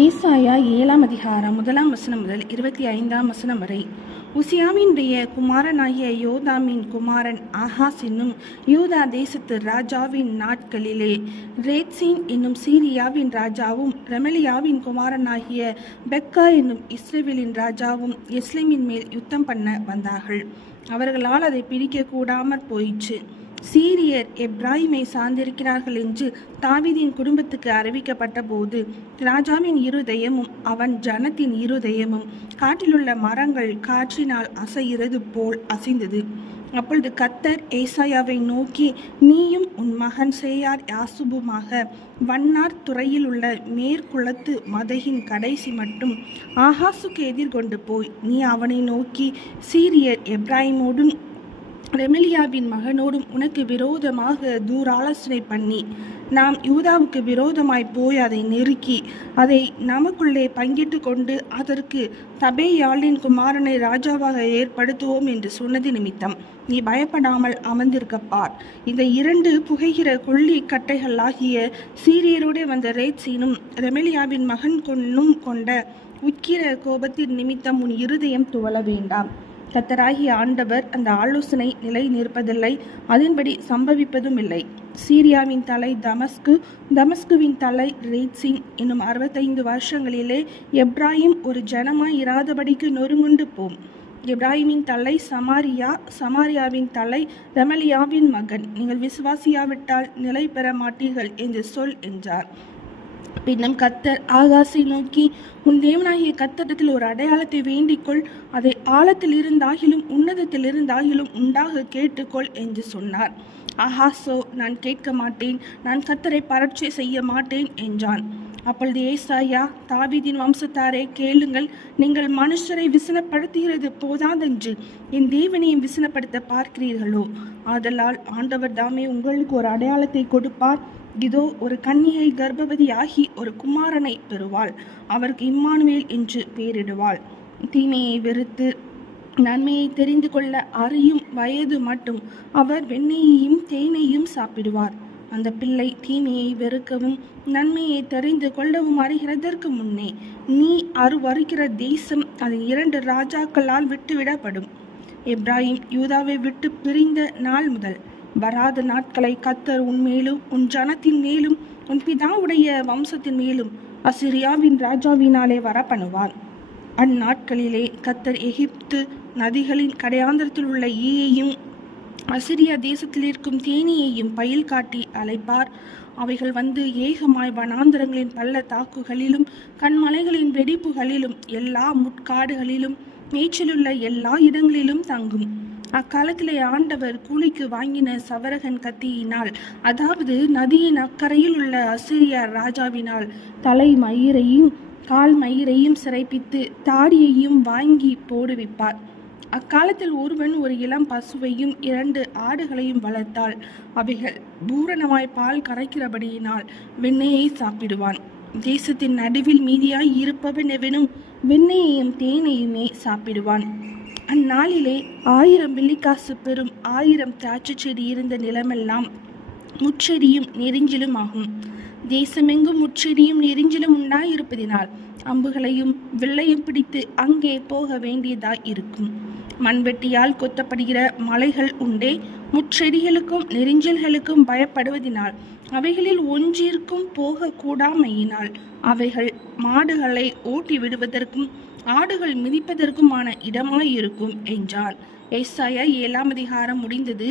ஏசாயா ஏழாம் அதிகாரம் முதலாம் வசனம் முதல் இருபத்தி ஐந்தாம் வசனம் வரை. உசியாவினுடைய குமாரனாகிய யோதாமின் குமாரன் ஆஹாஸ் என்னும் யூதா தேசத்து ராஜாவின் நாட்களிலே ரேட்சின் என்னும் சீரியாவின் ராஜாவும் ரெமலியாவின் குமாரனாகிய பெக்கா என்னும் இஸ்ரேவேலின் ராஜாவும் எஸ்லேமின் மேல் யுத்தம் பண்ண வந்தார்கள். அவர்களால் அதை பிடிக்க கூடாமற் போயிற்று. சீரியர் எப்ராஹிமை சார்ந்திருக்கிறார்கள் என்று தாவிதின் குடும்பத்துக்கு அறிவிக்கப்பட்ட போது ராஜாவின் இருதயமும் அவன் ஜனத்தின் இருதயமும் காட்டிலுள்ள மரங்கள் காற்றினால் அசைகிறது போல் அசைந்தது. அப்பொழுது கத்தர் ஏசாயாவை நோக்கி நீயும் உன் மகன் சேயார் யாசுபுமாக வண்ணார் துறையில் உள்ள மேற்குளத்து மதையின் கடைசி மட்டும் ஆகாசுக்கு எதிர்கொண்டு போய் நீ அவனை நோக்கி சீரியர் எப்ராஹிமோடும் ரெமலியாவின் மகனோடும் உனக்கு விரோதமாக தூராலோசனை பண்ணி நாம் யூதாவுக்கு விரோதமாய் போய் அதை நெருக்கி அதை நமக்குள்ளே பங்கிட்டு கொண்டு அதற்கு தபேயாளின் குமாரனை ராஜாவாக ஏற்படுத்துவோம் என்று சொன்னது நிமித்தம். நீ பயப்படாமல் அமர்ந்திருக்க பார் இந்த இரண்டு புகைகிற கொள்ளி கட்டைகளாகிய சீரியரோடே வந்த ரேட்சீனும் ரெமலியாவின் மகன் கொன்னும் கொண்ட உக்கிர கோபத்தின் நிமித்தம் உன் இருதயம் துவள வேண்டாம். கத்தராகிய ஆண்டவர் அந்த ஆலோசனை நிலை நிற்பதில்லை அதன்படி சம்பவிப்பதும் இல்லை சீரியாவின் தலை தமஸ்கு தமஸ்குவின் தலை ரேட்சிங் என்னும் அறுபத்தைந்து வருஷங்களிலே எப்ராஹிம் ஒரு ஜனமாய் இராதபடிக்கு நொறுங்குண்டு போம். எப்ராஹிமின் தலை சமாரியா சமாரியாவின் தலை ரெமலியாவின் மகன். நீங்கள் விசுவாசியாவிட்டால் நிலை பெற மாட்டீர்கள் என்று சொல் என்றார். பின்னும் கத்தர் ஆகாசை நோக்கி உன் தேவனாகிய கத்தடத்தில் ஒரு அடையாளத்தை வேண்டிக்கொள். அதை ஆழத்தில் இருந்தாகிலும் உன்னதத்தில் இருந்தாகிலும் உண்டாக கேட்டுக்கொள் என்று சொன்னார். ஆகாசோ நான் கேட்க மாட்டேன். நான் கத்தரை பரட்சை செய்ய மாட்டேன் என்றான். அப்பொழுது ஏசாயா தாவீதின் வம்சத்தாரே கேளுங்கள். நீங்கள் மனுஷரை விசனப்படுத்துகிறது போதாதென்று. என் தேவனையும் விசனப்படுத்த பார்க்கிறீர்களோ? ஆதலால் ஆண்டவர் தாமே உங்களுக்கு ஒரு அடையாளத்தை கொடுப்பார். இதோ ஒரு கன்னிகை கர்ப்பவதியாகி ஒரு குமாரனை பெறுவாள். அவருக்கு இம்மானுவேல் என்று பெயரிடுவாள். தீமையை வெறுத்து நன்மையை தெரிந்து கொள்ள அறியும் வயது மட்டும் அவர் வெண்ணெயையும் தேனையும் சாப்பிடுவார். அந்த பிள்ளை தீமையை வெறுக்கவும் நன்மையை தெரிந்து கொள்ளவும் அறிகிறதற்கு முன்னே நீ அருவருக்கிற தேசம் அதன் இரண்டு ராஜாக்களால் விட்டுவிடப்படும். இப்ராஹிம் யூதாவை விட்டு பிரிந்த நாள் முதல் வராத நாட்களை கத்தர் உன் மேலும் உன் ஜனத்தின் மேலும் உன் பிதாவுடைய வம்சத்தின் மேலும் அசிரியாவின் ராஜாவினாலே வரப்பண்ணுவார் அந்நாட்களிலே கத்தர் எகிப்து நதிகளின் கடையாந்திரத்தில் உள்ள ஈயையும் அசிரியா தேசத்தில் இருக்கும் தேனியையும் பயில் காட்டி அழைப்பார். அவைகள் வந்து ஏகமாய் வனாந்தரங்களின் பள்ளத்தாக்குகளிலும் கண்மலைகளின் வெடிப்புகளிலும் எல்லா முட்காடுகளிலும் மேய்ச்சலுள்ள எல்லா இடங்களிலும் தங்கும். அக்காலத்திலே ஆண்டவர் கூலிக்கு வாங்கின சவரகன் கத்தியினால் அதாவது நதியின் அக்கறையில் உள்ள அசிரியார் ராஜாவினால் தலை மயிரையும் கால் மயிரையும் சிறைப்பித்து தாடியையும் வாங்கி போடுவிப்பார். அக்காலத்தில் ஒருவன் ஒரு இளம் பசுவையும் இரண்டு ஆடுகளையும் வளர்த்தால் அவைகள் பூரணமாய் பால் கரைக்கிறபடியினால் வெண்ணெயை சாப்பிடுவான். தேசத்தின் நடுவில் மீதியாய் இருப்பவன் எவனும் வெண்ணெயையும் தேனையுமே சாப்பிடுவான். அந்நாளிலே ஆயிரம் வெள்ளிக்காசு பெறும் ஆயிரம் திராட்சை செடி இருந்த நிலமெல்லாம் முச்செடியும் நெறிஞ்சிலும் ஆகும். தேசமெங்கும் முச்செடியும் நெறிஞ்சிலும் உண்டாயிருப்பதினால் அம்புகளையும் வெள்ளையும் பிடித்து அங்கே போக வேண்டியதாய் இருக்கும் மண்வெட்டியால் கொத்தப்படுகிற மலைகள் உண்டே. முச்செடிகளுக்கும் நெறிஞ்சல்களுக்கும் பயப்படுவதினால் அவைகளில் ஒன்றிற்கும் போக கூடாமையினால் அவைகள் மாடுகளை ஓட்டி விடுவதற்கும் ஆடுகள் மிதிப்பதற்குமான இடமாய் இருக்கும் என்றான். ஏசாயா ஏழாம் அதிகாரம் முடிந்தது.